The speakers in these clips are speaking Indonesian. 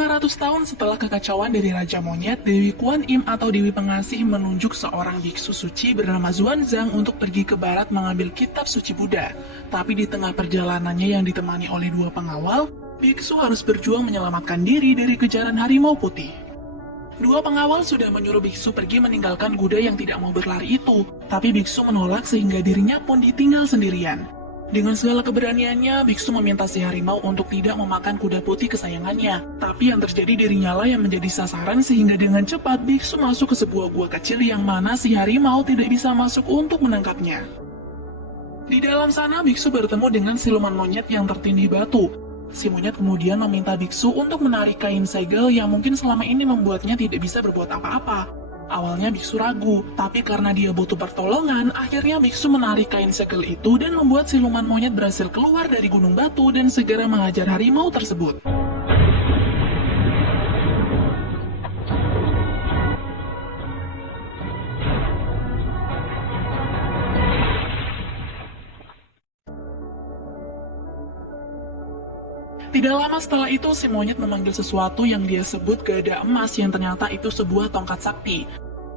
500 tahun setelah kekacauan dari Raja Monyet, Dewi Kuan Im atau Dewi Pengasih menunjuk seorang biksu suci bernama Xuanzang untuk pergi ke barat mengambil kitab suci Buddha. Tapi di tengah perjalanannya yang ditemani oleh dua pengawal, biksu harus berjuang menyelamatkan diri dari kejaran harimau putih. Dua pengawal sudah menyuruh biksu pergi meninggalkan kuda yang tidak mau berlari itu, tapi biksu menolak sehingga dirinya pun ditinggal sendirian. Dengan segala keberaniannya, biksu meminta si harimau untuk tidak memakan kuda putih kesayangannya. Tapi yang terjadi dirinya lah yang menjadi sasaran sehingga dengan cepat biksu masuk ke sebuah gua kecil yang mana si harimau tidak bisa masuk untuk menangkapnya. Di dalam sana, biksu bertemu dengan siluman monyet yang tertindih batu. Si monyet kemudian meminta biksu untuk menarik kain segel yang mungkin selama ini membuatnya tidak bisa berbuat apa-apa. Awalnya biksu ragu, tapi karena dia butuh pertolongan, akhirnya biksu menarik kain segel itu dan membuat siluman monyet berhasil keluar dari gunung batu dan segera mengajar harimau tersebut. Tidak lama setelah itu, si monyet memanggil sesuatu yang dia sebut gada emas yang ternyata itu sebuah tongkat sakti.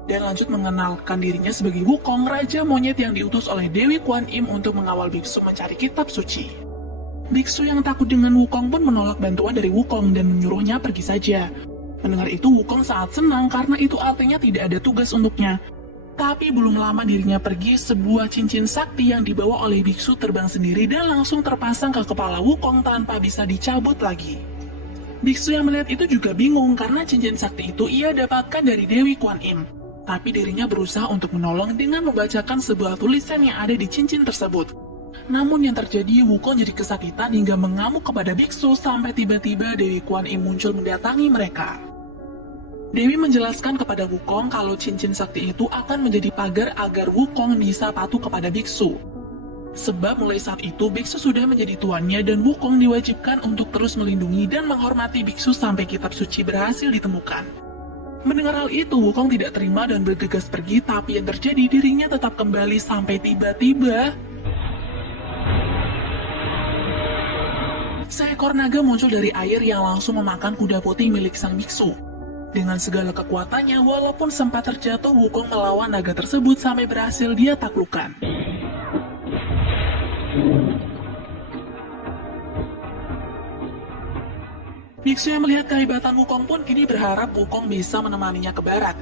Dan lanjut mengenalkan dirinya sebagai Wukong, Raja Monyet yang diutus oleh Dewi Kuan Im untuk mengawal biksu mencari kitab suci. Biksu yang takut dengan Wukong pun menolak bantuan dari Wukong dan menyuruhnya pergi saja. Mendengar itu, Wukong sangat senang karena itu artinya tidak ada tugas untuknya. Tapi belum lama dirinya pergi, sebuah cincin sakti yang dibawa oleh biksu terbang sendiri dan langsung terpasang ke kepala Wukong tanpa bisa dicabut lagi. Biksu yang melihat itu juga bingung karena cincin sakti itu ia dapatkan dari Dewi Kuan Im. Tapi dirinya berusaha untuk menolong dengan membacakan sebuah tulisan yang ada di cincin tersebut. Namun yang terjadi, Wukong jadi kesakitan hingga mengamuk kepada biksu sampai tiba-tiba Dewi Kuan Im muncul mendatangi mereka. Dewi menjelaskan kepada Wukong kalau cincin sakti itu akan menjadi pagar agar Wukong bisa patuh kepada biksu. Sebab mulai saat itu biksu sudah menjadi tuannya dan Wukong diwajibkan untuk terus melindungi dan menghormati biksu sampai kitab suci berhasil ditemukan. Mendengar hal itu, Wukong tidak terima dan bergegas pergi, tapi yang terjadi dirinya tetap kembali sampai tiba-tiba seekor naga muncul dari air yang langsung memakan kuda putih milik sang biksu. Dengan segala kekuatannya, walaupun sempat terjatuh, Wukong melawan naga tersebut sampai berhasil dia taklukkan. Biksu yang melihat kehebatan Wukong pun kini berharap Wukong bisa menemaninya ke barat.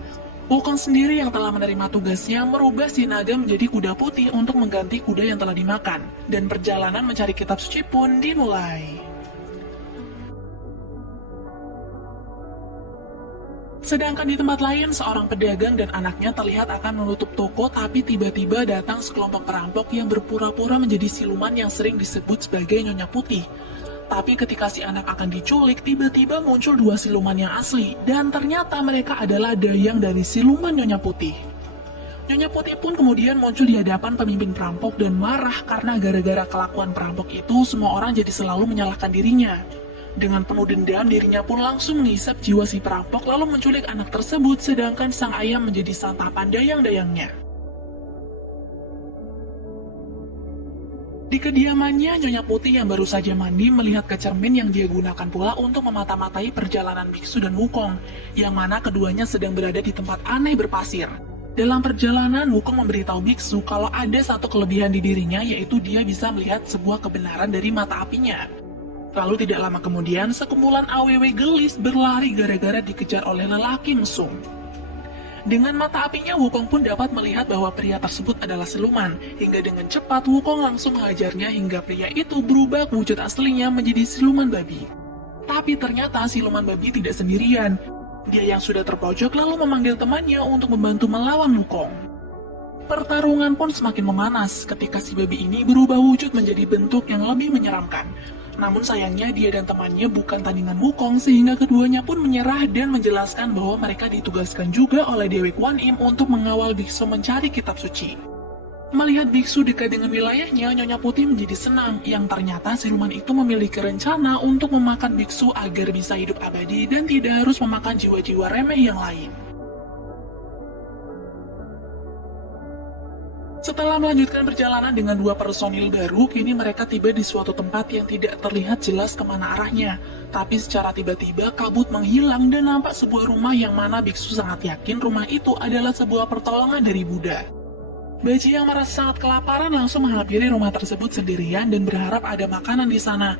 Wukong sendiri yang telah menerima tugasnya merubah si naga menjadi kuda putih untuk mengganti kuda yang telah dimakan. Dan perjalanan mencari kitab suci pun dimulai. Sedangkan di tempat lain, seorang pedagang dan anaknya terlihat akan menutup toko, tapi tiba-tiba datang sekelompok perampok yang berpura-pura menjadi siluman yang sering disebut sebagai Nyonya Putih. Tapi ketika si anak akan diculik, tiba-tiba muncul dua siluman yang asli, dan ternyata mereka adalah dayang dari siluman Nyonya Putih. Nyonya Putih pun kemudian muncul di hadapan pemimpin perampok dan marah karena gara-gara kelakuan perampok itu, semua orang jadi selalu menyalahkan dirinya. Dengan penuh dendam, dirinya pun langsung menghisap jiwa si perampok lalu menculik anak tersebut, sedangkan sang ayam menjadi santapan dayang-dayangnya. Di kediamannya, Nyonya Putih yang baru saja mandi melihat ke cermin yang dia gunakan pula untuk memata-matai perjalanan biksu dan Wukong, yang mana keduanya sedang berada di tempat aneh berpasir. Dalam perjalanan, Wukong memberitahu biksu kalau ada satu kelebihan di dirinya, yaitu dia bisa melihat sebuah kebenaran dari mata apinya. Lalu tidak lama kemudian, sekumpulan AWW gelis berlari gara-gara dikejar oleh lelaki mesum. Dengan mata apinya, Wukong pun dapat melihat bahwa pria tersebut adalah siluman. Hingga dengan cepat, Wukong langsung menghajarnya hingga pria itu berubah wujud aslinya menjadi siluman babi. Tapi ternyata siluman babi tidak sendirian. Dia yang sudah terpojok lalu memanggil temannya untuk membantu melawan Wukong. Pertarungan pun semakin memanas ketika si babi ini berubah wujud menjadi bentuk yang lebih menyeramkan. Namun sayangnya dia dan temannya bukan tandingan Wukong sehingga keduanya pun menyerah dan menjelaskan bahwa mereka ditugaskan juga oleh Dewi Kuan Im untuk mengawal biksu mencari kitab suci. Melihat biksu dekat dengan wilayahnya, Nyonya Putih menjadi senang yang ternyata siluman itu memiliki rencana untuk memakan biksu agar bisa hidup abadi dan tidak harus memakan jiwa-jiwa remeh yang lain. Setelah melanjutkan perjalanan dengan 2 personil baru, kini mereka tiba di suatu tempat yang tidak terlihat jelas kemana arahnya. Tapi secara tiba-tiba kabut menghilang dan nampak sebuah rumah yang mana biksu sangat yakin rumah itu adalah sebuah pertolongan dari Buddha. Baji yang merasa sangat kelaparan langsung menghampiri rumah tersebut sendirian dan berharap ada makanan di sana.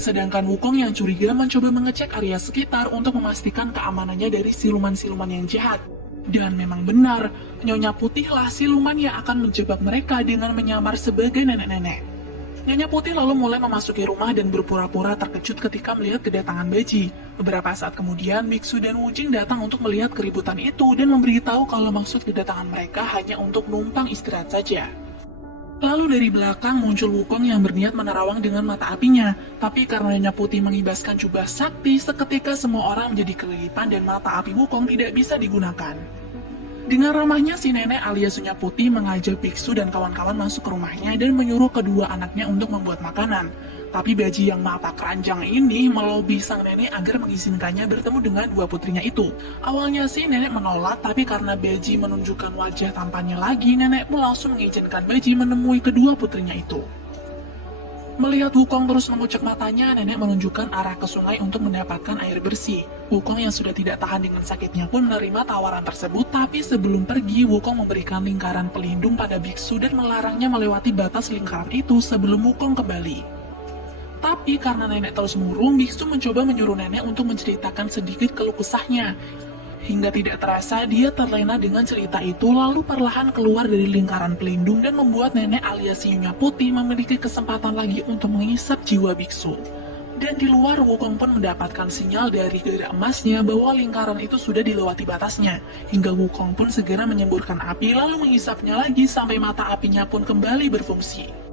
Sedangkan Wukong yang curiga mencoba mengecek area sekitar untuk memastikan keamanannya dari siluman-siluman yang jahat. Dan memang benar, Nyonya Putihlah siluman yang akan menjebak mereka dengan menyamar sebagai nenek-nenek. Nyonya Putih lalu mulai memasuki rumah dan berpura-pura terkejut ketika melihat kedatangan Baji. Beberapa saat kemudian, Biksu dan Wujing datang untuk melihat keributan itu dan memberitahu kalau maksud kedatangan mereka hanya untuk numpang istirahat saja. Lalu dari belakang muncul Wukong yang berniat menerawang dengan mata apinya. Tapi karena Nyonya Putih mengibaskan jubah sakti, seketika semua orang menjadi kelilipan dan mata api Wukong tidak bisa digunakan. Dengan ramahnya, si nenek alias Nyonya Putih mengajak biksu dan kawan-kawan masuk ke rumahnya dan menyuruh kedua anaknya untuk membuat makanan. Tapi Baji yang mata keranjang ini melobi sang nenek agar mengizinkannya bertemu dengan 2 putrinya itu. Awalnya si nenek menolak, tapi karena Baji menunjukkan wajah tampannya lagi, nenek pun langsung mengizinkan Baji menemui kedua putrinya itu. Melihat Wukong terus mengucek matanya, nenek menunjukkan arah ke sungai untuk mendapatkan air bersih. Wukong yang sudah tidak tahan dengan sakitnya pun menerima tawaran tersebut, tapi sebelum pergi, Wukong memberikan lingkaran pelindung pada biksu dan melarangnya melewati batas lingkaran itu sebelum Wukong kembali. Tapi karena nenek terus murung, biksu mencoba menyuruh nenek untuk menceritakan sedikit keluh kesahnya. Hingga tidak terasa dia terlena dengan cerita itu lalu perlahan keluar dari lingkaran pelindung dan membuat nenek alias Nyonya Putih memiliki kesempatan lagi untuk mengisap jiwa biksu. Dan di luar, Wukong pun mendapatkan sinyal dari gada emasnya bahwa lingkaran itu sudah dilewati batasnya. Hingga Wukong pun segera menyemburkan api lalu mengisapnya lagi sampai mata apinya pun kembali berfungsi.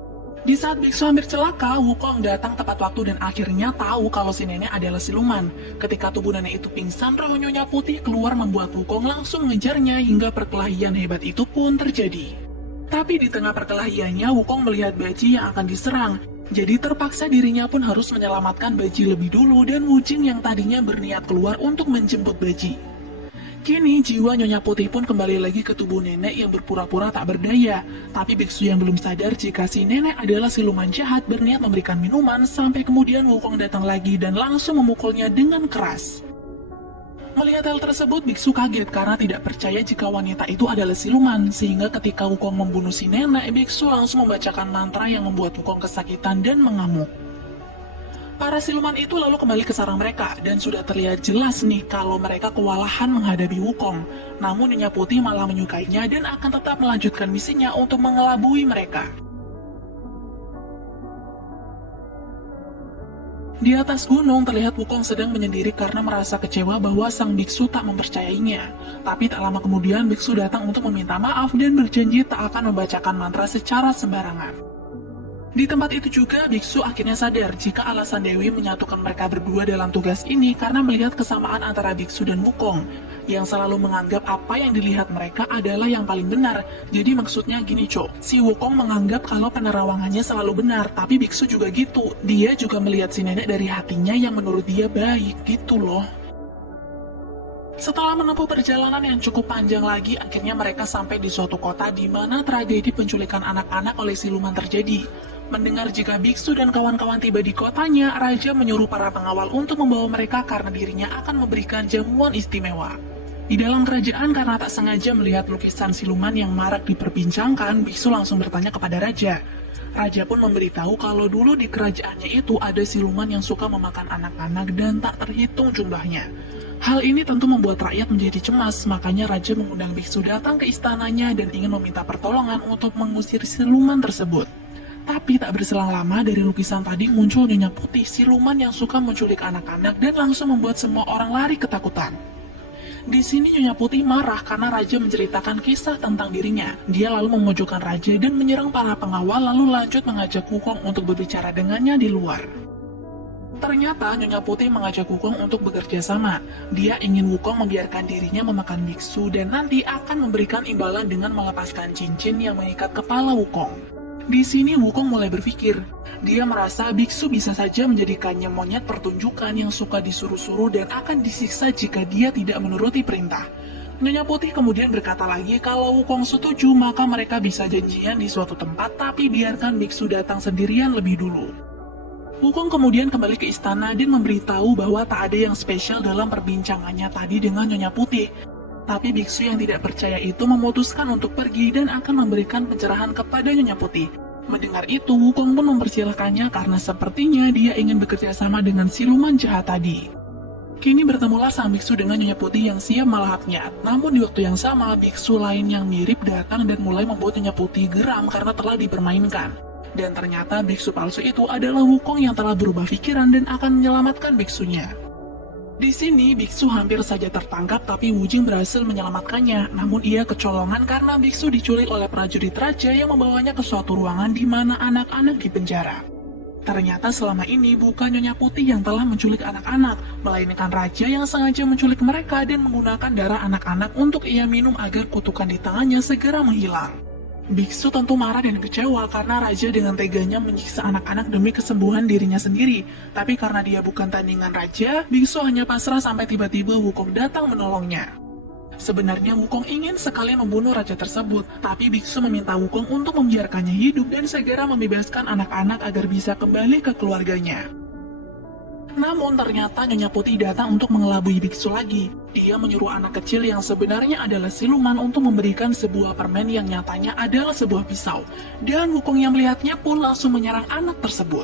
Di saat biksu hampir celaka, Wukong datang tepat waktu dan akhirnya tahu kalau si nenek adalah siluman. Ketika tubuh nenek itu pingsan, roh Nyonya Putih keluar membuat Wukong langsung mengejarnya hingga perkelahian hebat itu pun terjadi. Tapi di tengah perkelahiannya, Wukong melihat Baji yang akan diserang. Jadi terpaksa dirinya pun harus menyelamatkan Baji lebih dulu dan Wujing yang tadinya berniat keluar untuk menjemput Baji. Kini jiwa Nyonya Putih pun kembali lagi ke tubuh nenek yang berpura-pura tak berdaya. Tapi biksu yang belum sadar jika si nenek adalah siluman jahat berniat memberikan minuman sampai kemudian Wukong datang lagi dan langsung memukulnya dengan keras. Melihat hal tersebut, biksu kaget karena tidak percaya jika wanita itu adalah siluman, sehingga ketika Wukong membunuh si nenek, biksu langsung membacakan mantra yang membuat Wukong kesakitan dan mengamuk. Para siluman itu lalu kembali ke sarang mereka, dan sudah terlihat jelas nih kalau mereka kewalahan menghadapi Wukong. Namun Nyonya Putih malah menyukainya dan akan tetap melanjutkan misinya untuk mengelabui mereka. Di atas gunung terlihat Wukong sedang menyendiri karena merasa kecewa bahwa sang biksu tak mempercayainya. Tapi tak lama kemudian biksu datang untuk meminta maaf dan berjanji tak akan membacakan mantra secara sembarangan. Di tempat itu juga, biksu akhirnya sadar jika alasan Dewi menyatukan mereka berdua dalam tugas ini karena melihat kesamaan antara biksu dan Wukong, yang selalu menganggap apa yang dilihat mereka adalah yang paling benar. Jadi maksudnya gini Cok, si Wukong menganggap kalau penerawangannya selalu benar, tapi biksu juga gitu. Dia juga melihat si nenek dari hatinya yang menurut dia baik, gitu loh. Setelah menempuh perjalanan yang cukup panjang lagi, akhirnya mereka sampai di suatu kota di mana tragedi penculikan anak-anak oleh siluman terjadi. Mendengar jika biksu dan kawan-kawan tiba di kotanya, raja menyuruh para pengawal untuk membawa mereka karena dirinya akan memberikan jamuan istimewa. Di dalam kerajaan, karena tak sengaja melihat lukisan siluman yang marak diperbincangkan, biksu langsung bertanya kepada raja. Raja pun memberitahu kalau dulu di kerajaannya itu ada siluman yang suka memakan anak-anak dan tak terhitung jumlahnya. Hal ini tentu membuat rakyat menjadi cemas, makanya raja mengundang biksu datang ke istananya dan ingin meminta pertolongan untuk mengusir siluman tersebut. Tapi tak berselang lama dari lukisan tadi muncul Nyonya Putih, siluman yang suka menculik anak-anak dan langsung membuat semua orang lari ketakutan. Di sini Nyonya Putih marah karena raja menceritakan kisah tentang dirinya. Dia lalu memojokkan raja dan menyerang para pengawal lalu lanjut mengajak Wukong untuk berbicara dengannya di luar. Ternyata Nyonya Putih mengajak Wukong untuk bekerja sama. Dia ingin Wukong membiarkan dirinya memakan biksu dan nanti akan memberikan imbalan dengan melepaskan cincin yang mengikat kepala Wukong. Di sini Wukong mulai berpikir, dia merasa biksu bisa saja menjadikannya monyet pertunjukan yang suka disuruh-suruh dan akan disiksa jika dia tidak menuruti perintah. Nyonya Putih kemudian berkata lagi kalau Wukong setuju maka mereka bisa janjian di suatu tempat, tapi biarkan biksu datang sendirian lebih dulu. Wukong kemudian kembali ke istana dan memberitahu bahwa tak ada yang spesial dalam perbincangannya tadi dengan Nyonya Putih. Tapi biksu yang tidak percaya itu memutuskan untuk pergi dan akan memberikan pencerahan kepada Nyonya Putih. Mendengar itu, Wukong pun mempersilahkannya karena sepertinya dia ingin bekerja sama dengan siluman jahat tadi. Kini bertemulah sang biksu dengan Nyonya Putih yang siap melahapnya. Namun di waktu yang sama, biksu lain yang mirip datang dan mulai membuat Nyonya Putih geram karena telah dipermainkan. Dan ternyata biksu palsu itu adalah Wukong yang telah berubah pikiran dan akan menyelamatkan biksunya. Di sini, biksu hampir saja tertangkap tapi Wujing berhasil menyelamatkannya. Namun ia kecolongan karena biksu diculik oleh prajurit raja yang membawanya ke suatu ruangan di mana anak-anak dipenjara. Ternyata selama ini bukan Nyonya Putih yang telah menculik anak-anak, melainkan raja yang sengaja menculik mereka dan menggunakan darah anak-anak untuk ia minum agar kutukan di tangannya segera menghilang. Biksu tentu marah dan kecewa karena raja dengan teganya menyiksa anak-anak demi kesembuhan dirinya sendiri. Tapi karena dia bukan tandingan raja, biksu hanya pasrah sampai tiba-tiba Wukong datang menolongnya. Sebenarnya Wukong ingin sekali membunuh raja tersebut, tapi biksu meminta Wukong untuk membiarkannya hidup dan segera membebaskan anak-anak agar bisa kembali ke keluarganya. Namun ternyata Nyonya Putih datang untuk mengelabui biksu lagi. Dia menyuruh anak kecil yang sebenarnya adalah siluman untuk memberikan sebuah permen yang nyatanya adalah sebuah pisau. Dan Wukong yang melihatnya pun langsung menyerang anak tersebut.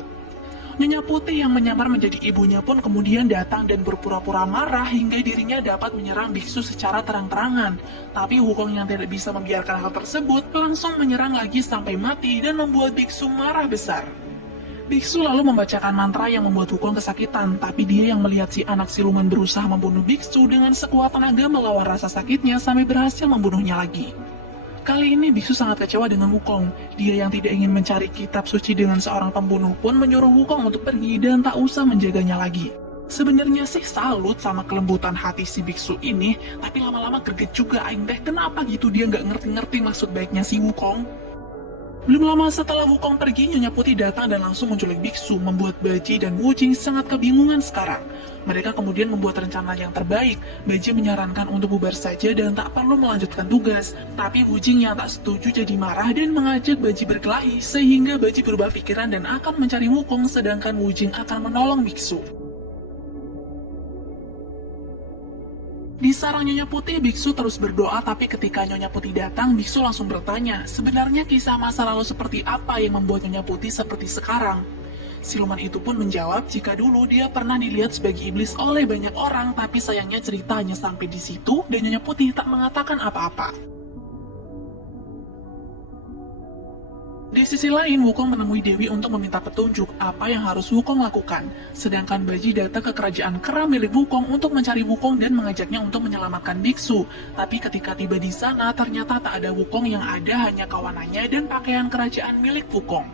Nyonya Putih yang menyamar menjadi ibunya pun kemudian datang dan berpura-pura marah hingga dirinya dapat menyerang biksu secara terang-terangan. Tapi Wukong yang tidak bisa membiarkan hal tersebut langsung menyerang lagi sampai mati dan membuat biksu marah besar. Biksu lalu membacakan mantra yang membuat Wukong kesakitan, tapi dia yang melihat si anak siluman berusaha membunuh biksu dengan sekuat tenaga melawan rasa sakitnya sampai berhasil membunuhnya lagi. Kali ini biksu sangat kecewa dengan Wukong. Dia yang tidak ingin mencari kitab suci dengan seorang pembunuh pun menyuruh Wukong untuk pergi dan tak usah menjaganya lagi. Sebenarnya sih salut sama kelembutan hati si biksu ini, tapi lama-lama greget juga aing teh kenapa gitu dia nggak ngerti-ngerti maksud baiknya si Wukong. Belum lama setelah Wukong pergi, Nyonya Putih datang dan langsung menculik biksu, membuat Baji dan Wujing sangat kebingungan sekarang. Mereka kemudian membuat rencana yang terbaik. Baji menyarankan untuk bubar saja dan tak perlu melanjutkan tugas. Tapi Wujing yang tak setuju jadi marah dan mengajak Baji berkelahi, sehingga Baji berubah pikiran dan akan mencari Wukong, sedangkan Wujing akan menolong biksu. Di sarang Nyonya Putih, biksu terus berdoa, tapi ketika Nyonya Putih datang, biksu langsung bertanya, sebenarnya kisah masa lalu seperti apa yang membuat Nyonya Putih seperti sekarang? Siluman itu pun menjawab jika dulu dia pernah dilihat sebagai iblis oleh banyak orang, tapi sayangnya ceritanya sampai di situ dan Nyonya Putih tak mengatakan apa-apa. Di sisi lain, Wukong menemui Dewi untuk meminta petunjuk apa yang harus Wukong lakukan. Sedangkan Baji datang ke kerajaan kera milik Wukong untuk mencari Wukong dan mengajaknya untuk menyelamatkan biksu. Tapi ketika tiba di sana, ternyata tak ada Wukong, yang ada hanya kawanannya dan pakaian kerajaan milik Wukong.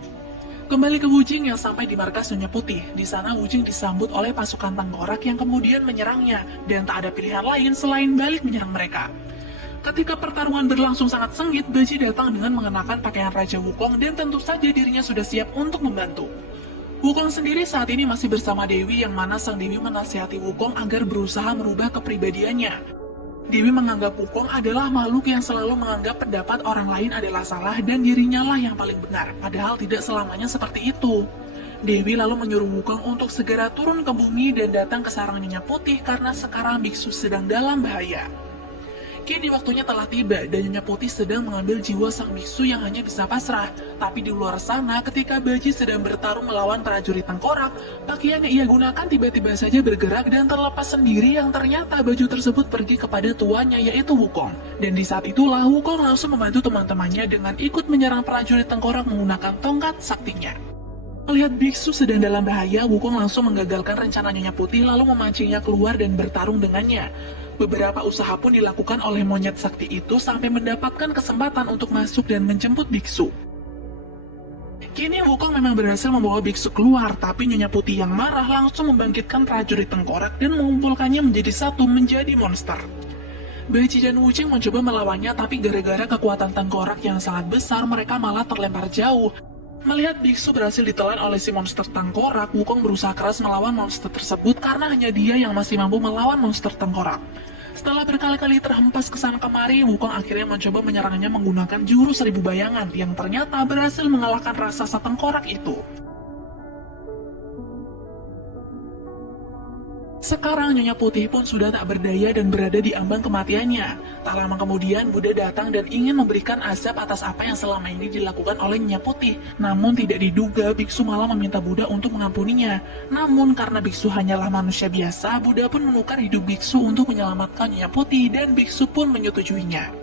Kembali ke Wujing yang sampai di markas Nyonya Putih. Di sana Wujing disambut oleh pasukan tengkorak yang kemudian menyerangnya, dan tak ada pilihan lain selain balik menyerang mereka. Ketika pertarungan berlangsung sangat sengit, Baji datang dengan mengenakan pakaian Raja Wukong dan tentu saja dirinya sudah siap untuk membantu. Wukong sendiri saat ini masih bersama Dewi, yang mana sang Dewi menasihati Wukong agar berusaha merubah kepribadiannya. Dewi menganggap Wukong adalah makhluk yang selalu menganggap pendapat orang lain adalah salah dan dirinya lah yang paling benar, padahal tidak selamanya seperti itu. Dewi lalu menyuruh Wukong untuk segera turun ke bumi dan datang ke sarang Nyonya Putih karena sekarang biksu sedang dalam bahaya. Kini waktunya telah tiba dan Nyonya Putih sedang mengambil jiwa sang biksu yang hanya bisa pasrah. Tapi di luar sana, ketika Baji sedang bertarung melawan prajurit tengkorak, pakaian yang ia gunakan tiba-tiba saja bergerak dan terlepas sendiri, yang ternyata baju tersebut pergi kepada tuannya, yaitu Wukong. Dan di saat itulah Wukong langsung membantu teman-temannya dengan ikut menyerang prajurit tengkorak menggunakan tongkat saktinya. Melihat biksu sedang dalam bahaya, Wukong langsung menggagalkan rencana Nyonya Putih lalu memancingnya keluar dan bertarung dengannya. Beberapa usaha pun dilakukan oleh monyet sakti itu sampai mendapatkan kesempatan untuk masuk dan menjemput biksu. Kini Wukong memang berhasil membawa biksu keluar, tapi Nyonya Putih yang marah langsung membangkitkan prajurit tengkorak dan mengumpulkannya menjadi satu menjadi monster. Baji dan Wujing mencoba melawannya, tapi gara-gara kekuatan tengkorak yang sangat besar, mereka malah terlempar jauh. Melihat biksu berhasil ditelan oleh si monster tengkorak, Wukong berusaha keras melawan monster tersebut karena hanya dia yang masih mampu melawan monster tengkorak. Setelah berkali-kali terhempas ke sana kemari, Wukong akhirnya mencoba menyerangnya menggunakan jurus 1000 bayangan yang ternyata berhasil mengalahkan raksasa tengkorak itu. Sekarang Nyonya Putih pun sudah tak berdaya dan berada di ambang kematiannya. Tak lama kemudian Buddha datang dan ingin memberikan azab atas apa yang selama ini dilakukan oleh Nyonya Putih. Namun tidak diduga biksu malah meminta Buddha untuk mengampuninya. Namun karena biksu hanyalah manusia biasa, Buddha pun menukar hidup biksu untuk menyelamatkan Nyonya Putih dan biksu pun menyetujuinya.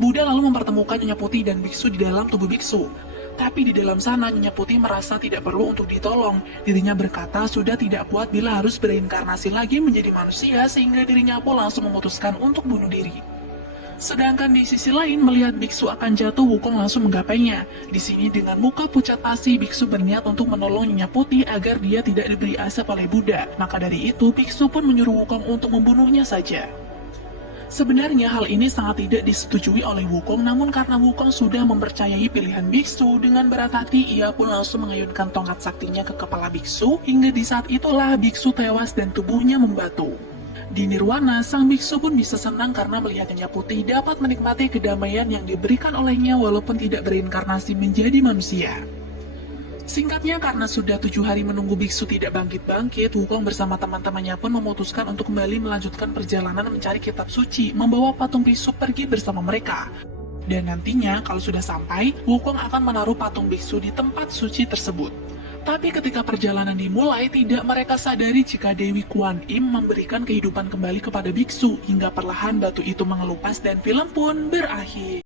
Buddha lalu mempertemukan Nyonya Putih dan biksu di dalam tubuh biksu. Tapi di dalam sana Nyonya Putih merasa tidak perlu untuk ditolong. Dirinya berkata sudah tidak kuat bila harus bereinkarnasi lagi menjadi manusia sehingga dirinya pun langsung memutuskan untuk bunuh diri. Sedangkan di sisi lain melihat biksu akan jatuh, Wukong langsung menggapainya. Di sini dengan muka pucat pasi, biksu berniat untuk menolong Nyonya Putih agar dia tidak diberi asap oleh Buddha. Maka dari itu biksu pun menyuruh Wukong untuk membunuhnya saja. Sebenarnya hal ini sangat tidak disetujui oleh Wukong, namun karena Wukong sudah mempercayai pilihan biksu, dengan berat hati ia pun langsung mengayunkan tongkat saktinya ke kepala biksu, hingga di saat itulah biksu tewas dan tubuhnya membatu. Di Nirwana, sang biksu pun bisa senang karena melihat Nyonya Putih dapat menikmati kedamaian yang diberikan olehnya walaupun tidak bereinkarnasi menjadi manusia. Singkatnya, karena sudah 7 hari menunggu biksu tidak bangkit-bangkit, Wukong bersama teman-temannya pun memutuskan untuk kembali melanjutkan perjalanan mencari kitab suci, membawa patung biksu pergi bersama mereka. Dan nantinya, kalau sudah sampai, Wukong akan menaruh patung biksu di tempat suci tersebut. Tapi ketika perjalanan dimulai, tidak mereka sadari jika Dewi Kuan Im memberikan kehidupan kembali kepada biksu, hingga perlahan batu itu mengelupas dan film pun berakhir.